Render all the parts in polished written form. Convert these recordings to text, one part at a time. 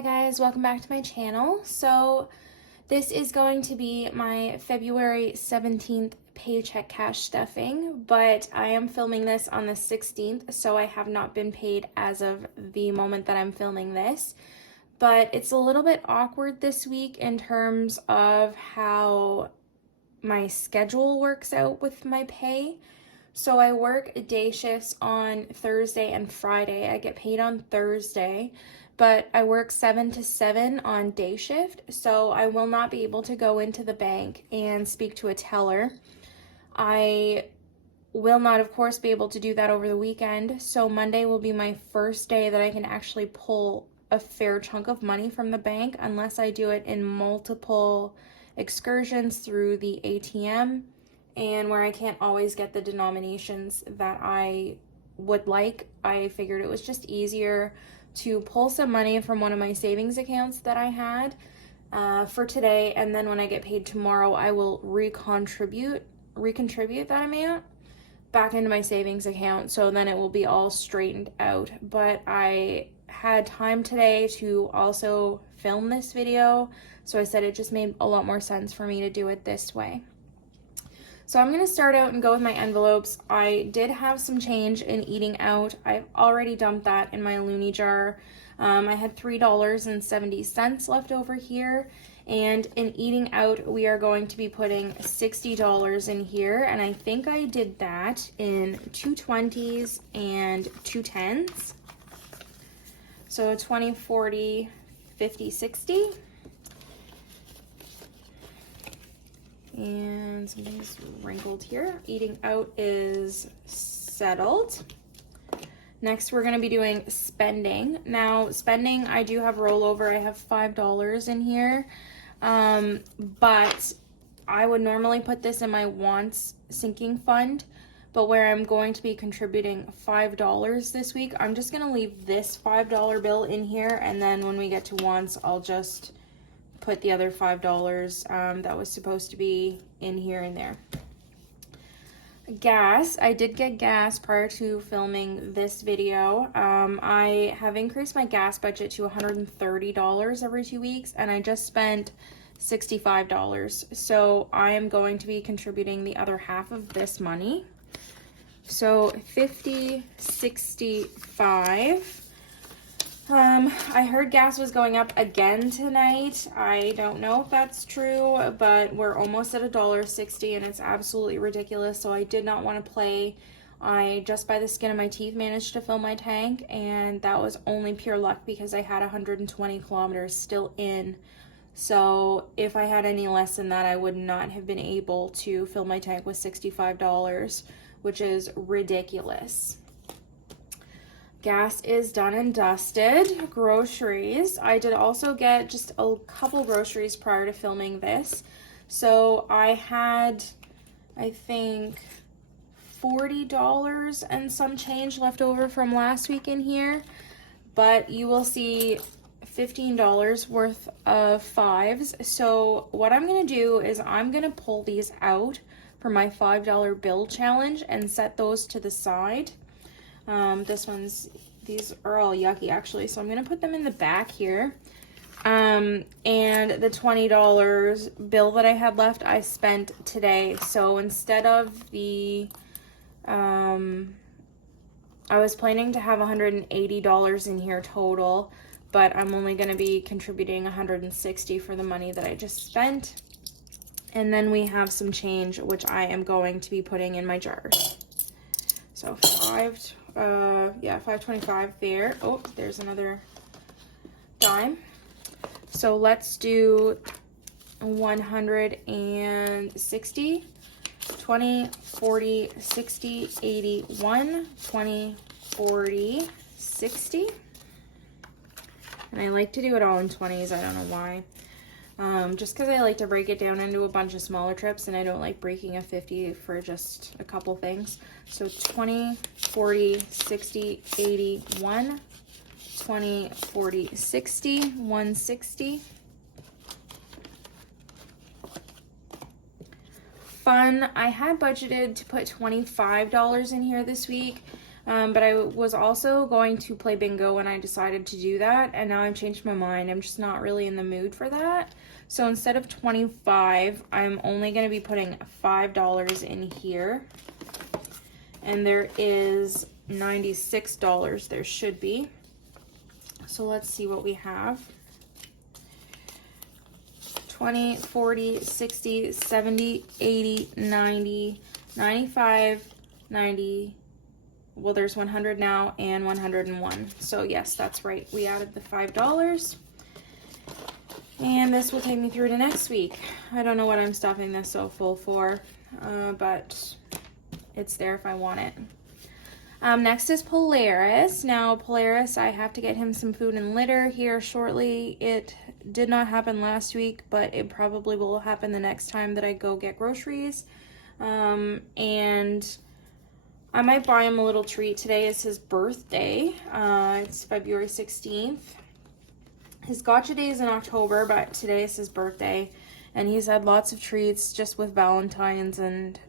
Hi guys, welcome back to my channel. So this is going to be my February 17th paycheck cash stuffing, but I am filming this on the 16th, so I have not been paid as of the moment that I'm filming this. But it's a little bit awkward this week in terms of how my schedule works out with my pay. So I work day shifts on Thursday and Friday. I get paid on Thursday, but I work 7 to 7 on day shift, so I will not be able to go into the bank and speak to a teller. I will not, of course, be able to do that over the weekend, so Monday will be my first day that I can actually pull a fair chunk of money from the bank unless I do it in multiple excursions through the ATM. And where I can't always get the denominations that I would like, I figured it was just easier to pull some money from one of my savings accounts that I had for today, and then when I get paid tomorrow, I will recontribute that amount back into my savings account, so then it will be all straightened out. But I had time today to also film this video, so I said it just made a lot more sense for me to do it this way. So I'm going to start out and go with my envelopes. I did have some change in eating out. I've already dumped that in my loony jar. I had $3.70 left over here. And in eating out, we are going to be putting $60 in here. And I think I did that in 2 20s and 2 10s. So 20, 40, 50, 60. And something's wrinkled here. Eating out is settled. Next, we're going to be doing spending. Now, spending, I do have rollover. I have $5 in here. But I would normally put this in my wants sinking fund. But where I'm going to be contributing $5 this week, I'm just going to leave this $5 bill in here. And then when we get to wants, I'll just put the other $5 that was supposed to be in here and there. Gas, I did get gas prior to filming this video. I have increased my gas budget to $130 every 2 weeks, and I just spent $65. So I am going to be contributing the other half of this money. So 50, 65. I heard gas was going up again tonight. I don't know if that's true, but we're almost at $1.60 and it's absolutely ridiculous. So I did not want to play. I just by the skin of my teeth managed to fill my tank, and that was only pure luck because I had 120 kilometers still in. So if I had any less than that, I would not have been able to fill my tank with $65, which is ridiculous. Gas is done and dusted. Groceries. I did also get just a couple groceries prior to filming this. So I had, I think, $40 and some change left over from last week in here. But you will see $15 worth of fives. So what I'm going to do is I'm going to pull these out for my $5 bill challenge and set those to the side. These are all yucky actually, so I'm gonna put them in the back here. And the $20 bill that I had left, I spent today. So instead of the, I was planning to have $180 in here total, but I'm only gonna be contributing $160 for the money that I just spent. And then we have some change, which I am going to be putting in my jars. So $5.25 there. Oh, there's another dime. So let's do 160, 20, 40, 60, 81, 20, 40, 60. And I like to do it all in 20s. I don't know why. Just because I like to break it down into a bunch of smaller trips, and I don't like breaking a 50 for just a couple things. So 20, 40, 60, 80, 1, 20, 40, 60, 160. Fun. I had budgeted to put $25 in here this week. But I was also going to play bingo when I decided to do that, and now I've changed my mind. I'm just not really in the mood for that. So instead of $25, I'm only going to be putting $5 in here. And there is $96 there should be. So let's see what we have. 20, 40, 60, 70, 80, 90, 95, 90. Well, there's 100 now and 101. So yes, that's right. We added the $5. And this will take me through to next week. I don't know what I'm stuffing this so full for, but it's there if I want it. Next is Polaris. Now, Polaris, I have to get him some food and litter here shortly. It did not happen last week, but it probably will happen the next time that I go get groceries. And I might buy him a little treat. Today is his birthday. It's February 16th. His gotcha day is in October, but today is his birthday. And he's had lots of treats just with Valentine's, and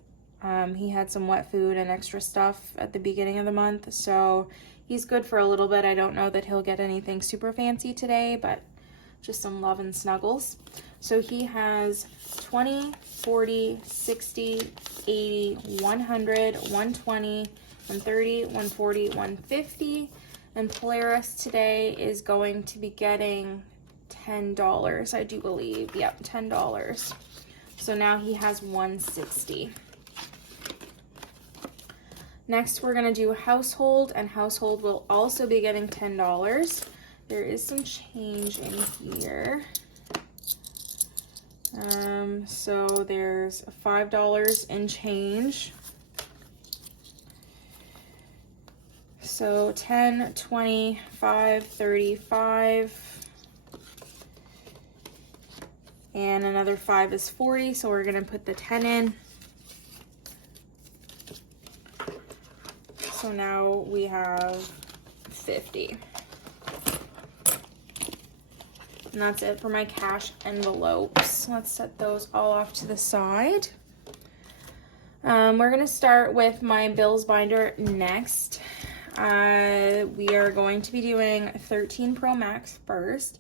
he had some wet food and extra stuff at the beginning of the month. So he's good for a little bit. I don't know that he'll get anything super fancy today, but just some love and snuggles. So he has 20, 40, 60, 80, 100, 120, 130, 140, 150. And Polaris today is going to be getting $10, I do believe. Yep, $10. So now he has 160. Next, we're going to do household, and household will also be getting $10. There is some change in here. So there's $5 in change. So 10, 20, 5, 35. And another 5 is 40, so we're going to put the 10 in. So now we have 50. And that's it for my cash envelopes. Let's set those all off to the side. We're going to start with my bills binder next. We are going to be doing 13 Pro Max first.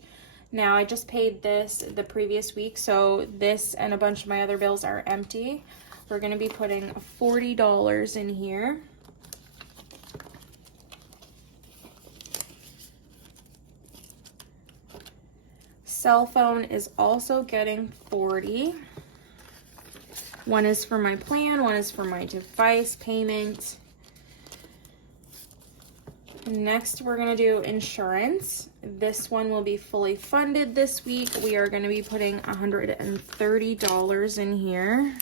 Now, I just paid this the previous week, so this and a bunch of my other bills are empty. We're going to be putting $40 in here. Cell phone is also getting 40. One is for my plan, one is for my device payment. Next, we're gonna do insurance. This one will be fully funded this week. We are gonna be putting $130 in here.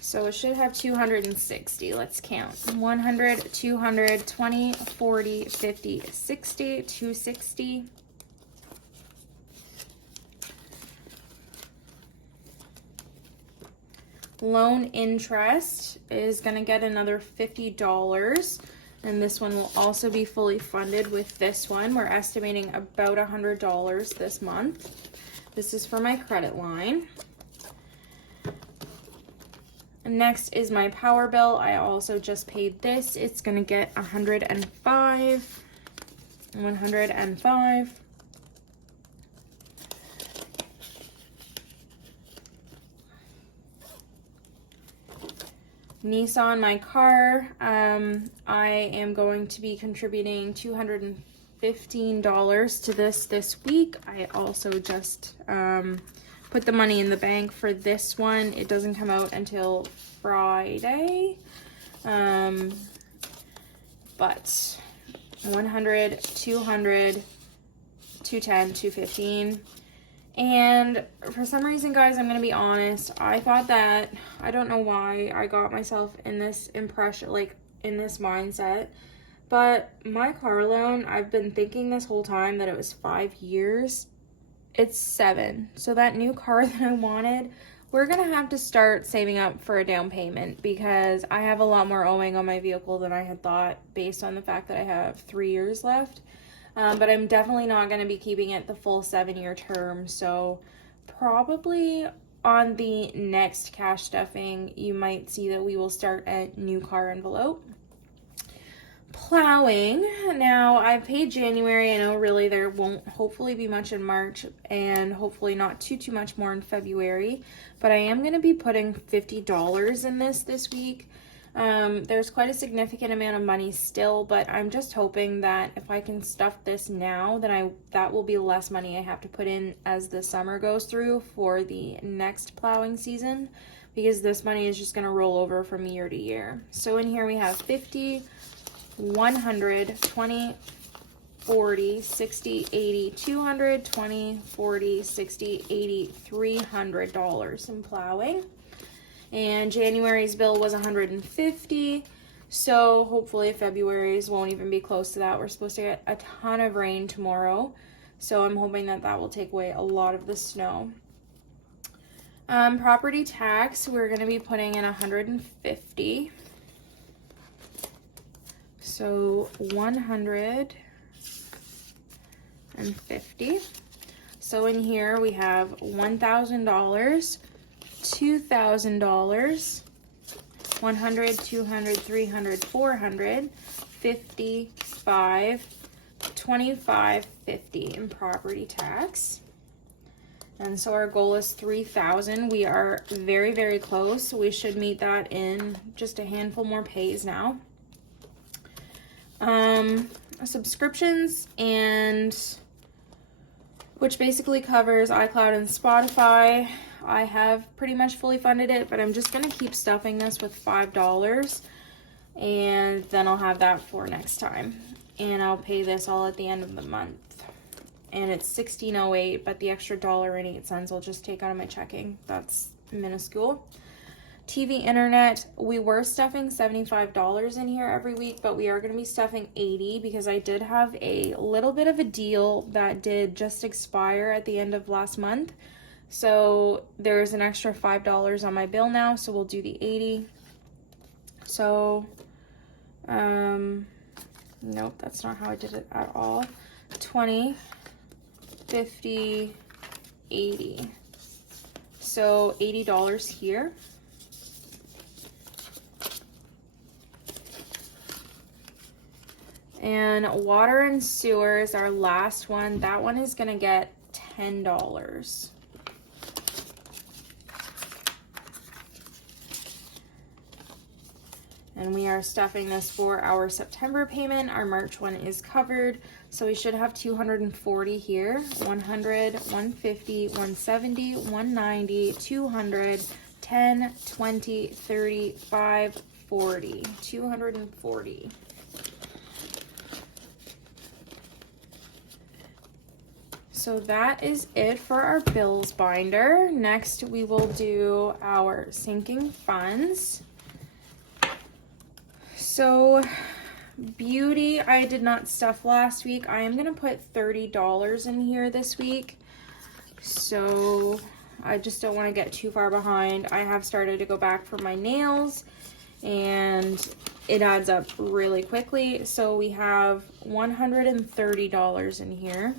So it should have 260. Let's count. 100, 200, 20, 40, 50, 60, 260. Loan interest is going to get another $50. And this one will also be fully funded with this one. We're estimating about $100 this month. This is for my credit line. Next is my power bill. I also just paid this. It's going to get 105, 105. Nissan, my car, I am going to be contributing $215 to this week. I also just put the money in the bank for this one. It doesn't come out until Friday, but 100, 200, 210, 215. And for some reason, guys, I'm going to be honest, I thought that, I don't know why I got myself in this impression, like in this mindset, but my car loan, I've been thinking this whole time that it was 5 years. It's 7. So that new car that I wanted, we're going to have to start saving up for a down payment because I have a lot more owing on my vehicle than I had thought based on the fact that I have 3 years left. But I'm definitely not going to be keeping it the full 7-year term. So probably on the next cash stuffing, you might see that we will start a new car envelope. Plowing. Now, I paid January. I know really there won't hopefully be much in March, and hopefully not too much more in February, but I am going to be putting $50 in this week. There's quite a significant amount of money still, but I'm just hoping that if I can stuff this now, then that will be less money I have to put in as the summer goes through for the next plowing season, because this money is just going to roll over from year to year. So in here we have 50, 100, 20, 40, 60, 80, 200, 20, 40, 60, 80, $300 in plowing. And January's bill was $150, so hopefully February's won't even be close to that. We're supposed to get a ton of rain tomorrow, so I'm hoping that will take away a lot of the snow. Property tax, we're going to be putting in $150. So $150. So in here we have $1,000, $2,000, 100, 200, 300, 400, 50, 5, 25, 50 in property tax. And so our goal is 3,000. We are very, very close. We should meet that in just a handful more pays now. Subscriptions, and which basically covers iCloud and Spotify. I have pretty much fully funded it, but I'm just going to keep stuffing this with $5, and then I'll have that for next time. And I'll pay this all at the end of the month. And it's $16.08, but the extra $1.08 I'll just take out of my checking. That's minuscule. TV, internet, we were stuffing $75 in here every week, but we are going to be stuffing $80 because I did have a little bit of a deal that did just expire at the end of last month. So there's an extra $5 on my bill now, so we'll do the $80. So, nope, that's not how I did it at all. 20, 50, 80. So $80 here. And water and sewer is our last one. That one is going to get $10. And we are stuffing this for our September payment. Our March one is covered, so we should have 240 here. 100, 150, 170, 190, 200, 10, 20, 30, 5, 40. 240. So that is it for our bills binder. Next, we will do our sinking funds. So beauty, I did not stuff last week. I am gonna put $30 in here this week. So I just don't want to get too far behind. I have started to go back for my nails, and it adds up really quickly. So we have $130 in here.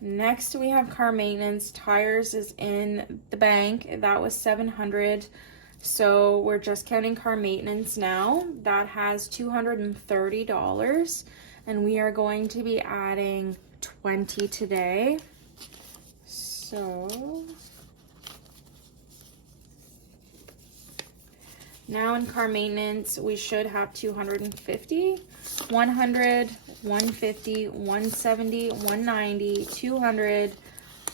Next, we have car maintenance. Tires is in the bank. That was $700. So we're just counting car maintenance now. That has $230. And we are going to be adding 20 today. So now in car maintenance, we should have 250. 100, 150, 170, 190, 200,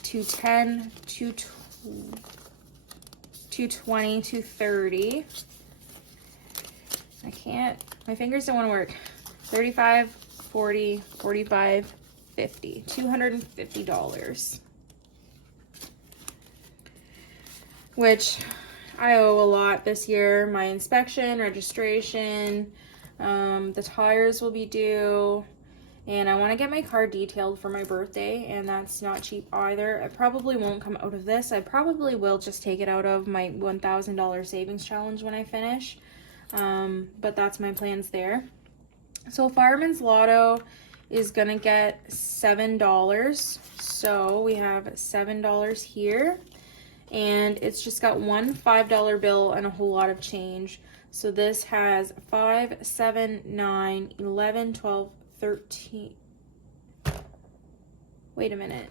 210, 220, 230. I can't, my fingers don't want to work. 35, 40, 45, 50. $250. Which I owe a lot this year. My inspection, registration, the tires will be due, and I want to get my car detailed for my birthday, and that's not cheap either. It probably won't come out of this. I probably will just take it out of my $1,000 savings challenge when I finish, but that's my plans there. So Fireman's Lotto is gonna get $7. So we have $7 here. And it's just got one $5 bill and a whole lot of change. So this has 5, 7, 9, 11, 12, 13. Wait a minute.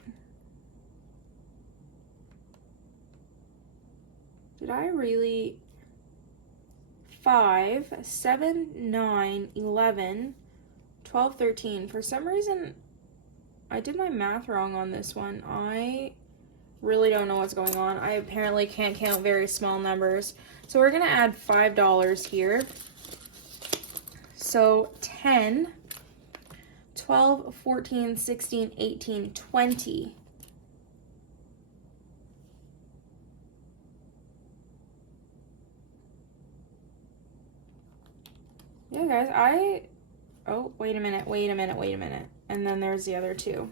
Did I really? 5, 7, 9, 11, 12, 13. For some reason, I did my math wrong on this one. I really don't know what's going on. I apparently can't count very small numbers. So we're going to add $5 here. So 10, 12, 14, 16, 18, 20. Yeah, guys, oh, wait a minute. And then there's the other two.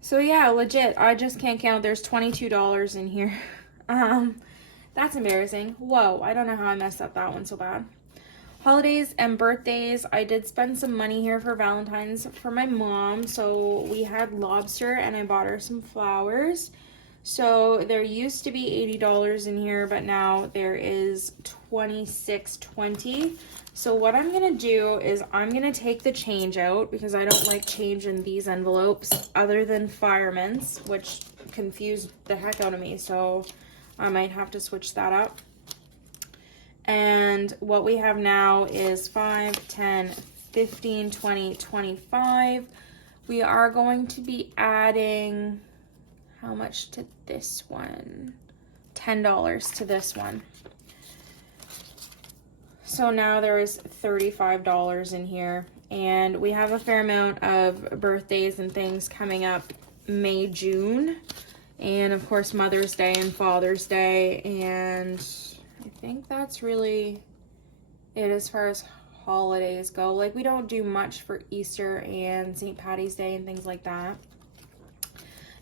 So yeah, legit, I just can't count. There's $22 in here. That's embarrassing. Whoa, I don't know how I messed up that one so bad. Holidays and birthdays, I did spend some money here for Valentine's for my mom. So we had lobster and I bought her some flowers. So there used to be $80 in here, but now there is $26.20. So what I'm gonna do is I'm gonna take the change out because I don't like change in these envelopes other than firemen's, which confused the heck out of me. So I might have to switch that up. And what we have now is 5, 10, 15, 20, 25. We are going to be adding, how much to this one? $10 to this one. So now there is $35 in here. And we have a fair amount of birthdays and things coming up May, June. And of course Mother's Day and Father's Day. And I think that's really it as far as holidays go. Like, we don't do much for Easter and St. Patty's Day and things like that.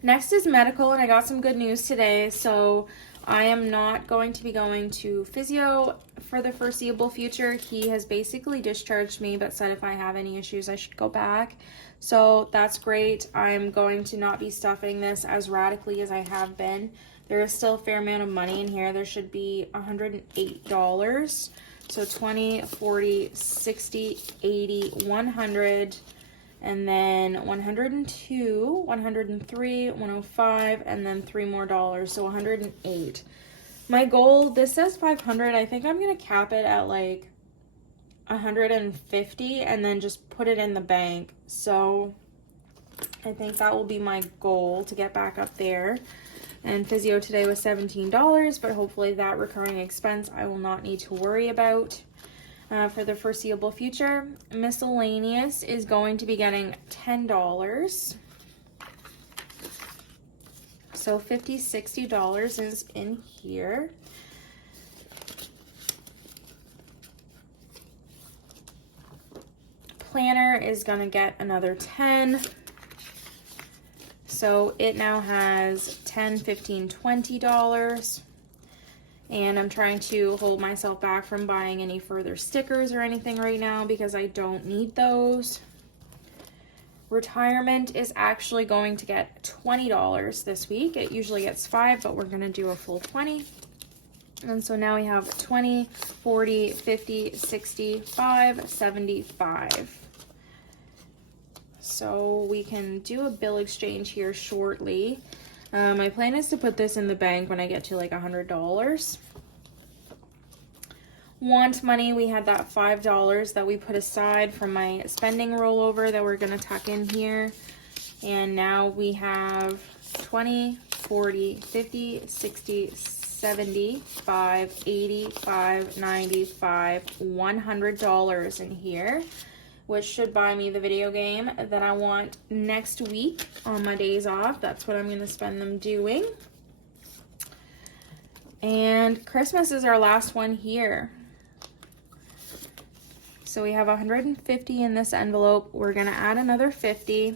Next is medical, and I got some good news today. So I am not going to be going to physio for the foreseeable future. He has basically discharged me, but said if I have any issues, I should go back. So that's great. I'm going to not be stuffing this as radically as I have been. There is still a fair amount of money in here. There should be $108. So 20, 40, 60, 80, 100, and then 102, 103, 105, and then $3 more. So 108. My goal, this says 500. I think I'm going to cap it at like 150 and then just put it in the bank. So I think that will be my goal to get back up there. And physio today was $17, but hopefully that recurring expense I will not need to worry about for the foreseeable future. Miscellaneous is going to be getting $10. So $50, $60 is in here. Planner is going to get another 10. So it now has $10, $15, $20. And I'm trying to hold myself back from buying any further stickers or anything right now because I don't need those. Retirement is actually going to get $20 this week. It usually gets $5, but we're going to do a full 20. And so now we have 20, 40, 50, 65, 75. So we can do a bill exchange here shortly. My plan is to put this in the bank when I get to like $100. Want money, we had that $5 that we put aside from my spending rollover that we're going to tuck in here. And now we have 20, 40, 50, 60, 75, 85, 95, $100 in here, which should buy me the video game that I want next week on my days off. That's what I'm going to spend them doing. And Christmas is our last one here. So we have 150 in this envelope. We're going to add another 50.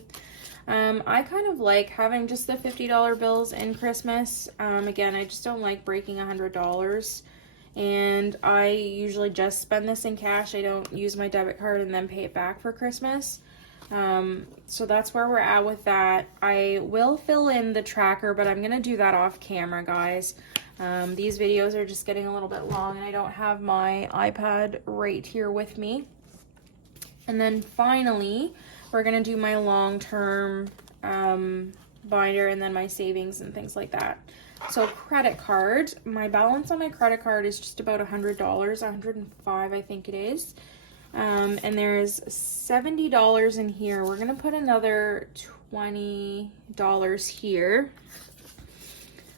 I kind of like having just the $50 bills in Christmas. Again, I just don't like breaking $100. and I usually just spend this in cash. I don't use my debit card and then pay it back for Christmas. So that's where we're at with that. I will fill in the tracker, but I'm gonna do that off camera, guys. These videos are just getting a little bit long and I don't have my iPad right here with me. And then finally, we're gonna do my long-term binder and then my savings and things like that. So credit card, my balance on my credit card is just about $100, $105 I think it is. And there's $70 in here. We're gonna put another $20 here.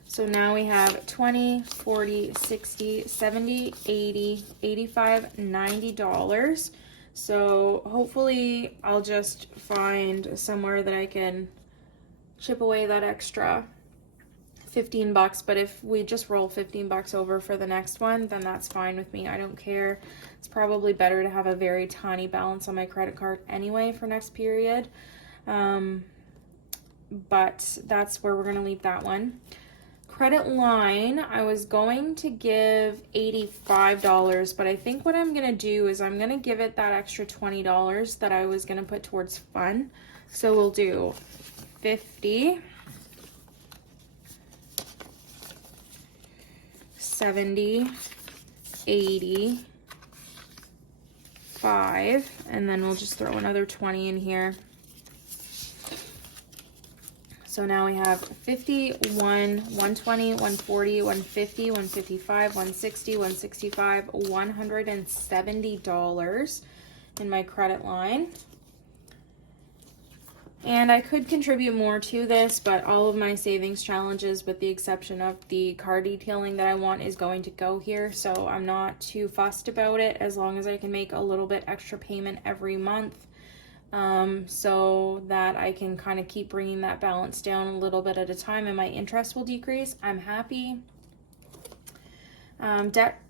So now we have 20, 40, 60, 70, 80, 85, $90. So hopefully I'll just find somewhere that I can chip away that extra 15 bucks, but if we just roll 15 bucks over for the next one, then that's fine with me. I don't care. It's probably better to have a very tiny balance on my credit card anyway for next period. But that's where we're going to leave that one. Credit line, I was going to give $85, but I think what I'm going to do is I'm going to give it that extra $20 that I was going to put towards fun. So we'll do 50, 70, 80, 5, and then we'll just throw another 20 in here. So now we have 50, 120, 140, 150, 155, 160, 165, $170 in my credit line. And I could contribute more to this, but all of my savings challenges, with the exception of the car detailing that I want, is going to go here. So I'm not too fussed about it as long as I can make a little bit extra payment every month, so that I can kind of keep bringing that balance down a little bit at a time and my interest will decrease. I'm happy.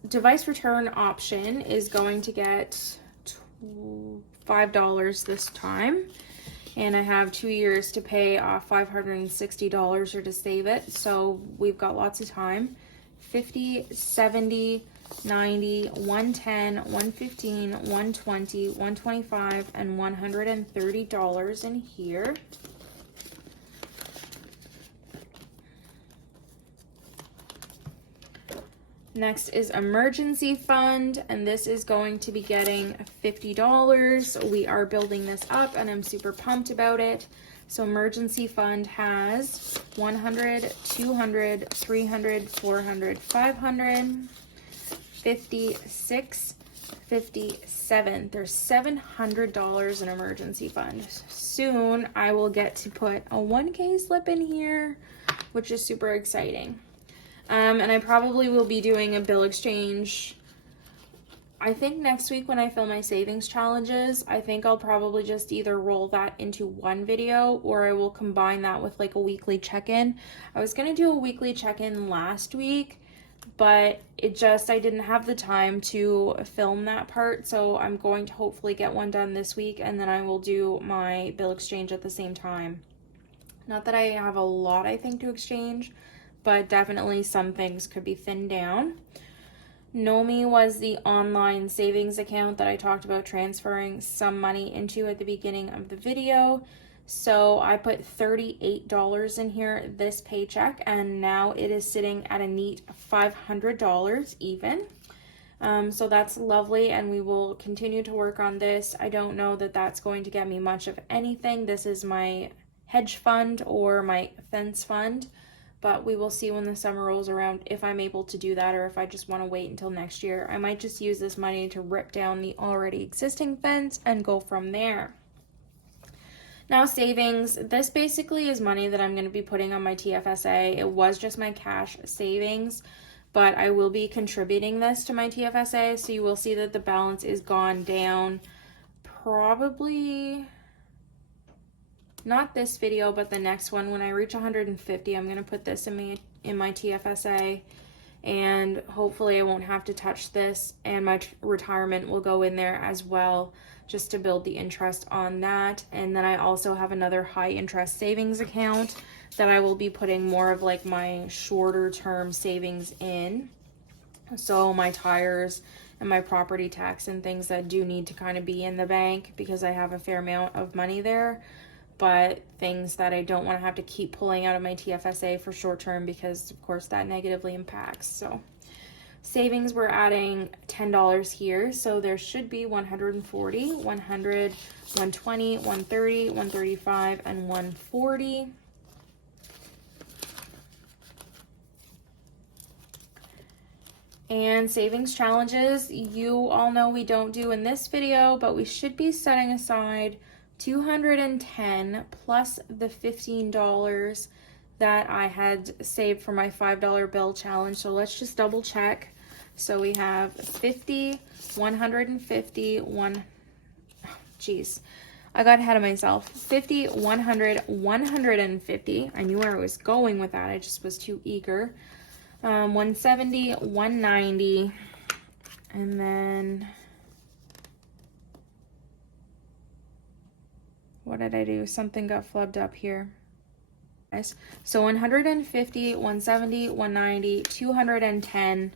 Device return option is going to get $5 this time. And I have 2 years to pay off $560 or to save it. So we've got lots of time. 50, 70, 90, 110, 115, 120, 125, and $130 in here. Next is emergency fund, and this is going to be getting $50. We are building this up and I'm super pumped about it. So emergency fund has 100, 200, 300, 400, 500, 56, 57. There's $700 in emergency fund. Soon I will get to put a 1K slip in here, which is super exciting. And I probably will be doing a bill exchange, I think next week when I film my savings challenges. I think I'll probably just either roll that into one video or I will combine that with like a weekly check-in. I was going to do a weekly check-in last week, but I didn't have the time to film that part. So I'm going to hopefully get one done this week and then I will do my bill exchange at the same time. Not that I have a lot, I think, to exchange, but definitely some things could be thinned down. Nomi was the online savings account that I talked about transferring some money into at the beginning of the video. So I put $38 in here this paycheck, and now it is sitting at a neat $500 even. So that's lovely, and we will continue to work on this. I don't know that that's going to get me much of anything. This is my hedge fund or my fence fund. But we will see when the summer rolls around if I'm able to do that or if I just want to wait until next year. I might just use this money to rip down the already existing fence and go from there. Now savings, this basically is money that I'm going to be putting on my TFSA. It was just my cash savings, but I will be contributing this to my TFSA. So you will see that the balance is gone down probably... not this video, but the next one. When I reach 150, I'm going to put this in my TFSA, and hopefully I won't have to touch this, and my retirement will go in there as well, just to build the interest on that. And then I also have another high interest savings account that I will be putting more of like my shorter term savings in. So my tires and my property tax and things that do need to kind of be in the bank because I have a fair amount of money there, but things that I don't want to have to keep pulling out of my TFSA for short term because of course that negatively impacts. So savings, we're adding $10 here, so there should be 140, 100, 120, 130, 135, and 140. And savings challenges, you all know we don't do in this video, but we should be setting aside $210 plus the $15 that I had saved for my $5 bill challenge. So let's just double check. So we have 50, 150, I got ahead of myself. 50, 100, 150. I knew where I was going with that. I just was too eager. 170, 190, and then what did I do? Something got flubbed up here. So 150, 170, 190, 210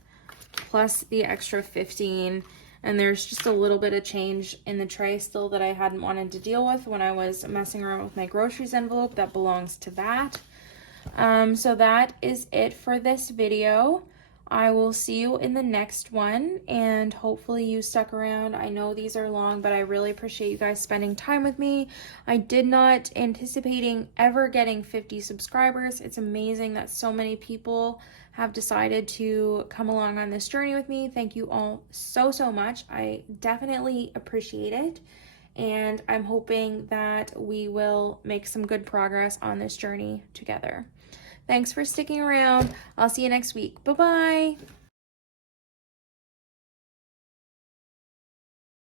plus the extra 15. And there's just a little bit of change in the tray still that I hadn't wanted to deal with when I was messing around with my groceries envelope. That belongs to that. So that is it for this video. I will see you in the next one, and hopefully you stuck around. I know these are long, but I really appreciate you guys spending time with me. I did not anticipating ever getting 50 subscribers. It's amazing that so many people have decided to come along on this journey with me. Thank you all so much. I definitely appreciate it. And I'm hoping that we will make some good progress on this journey together. Thanks for sticking around. I'll see you next week. Bye-bye.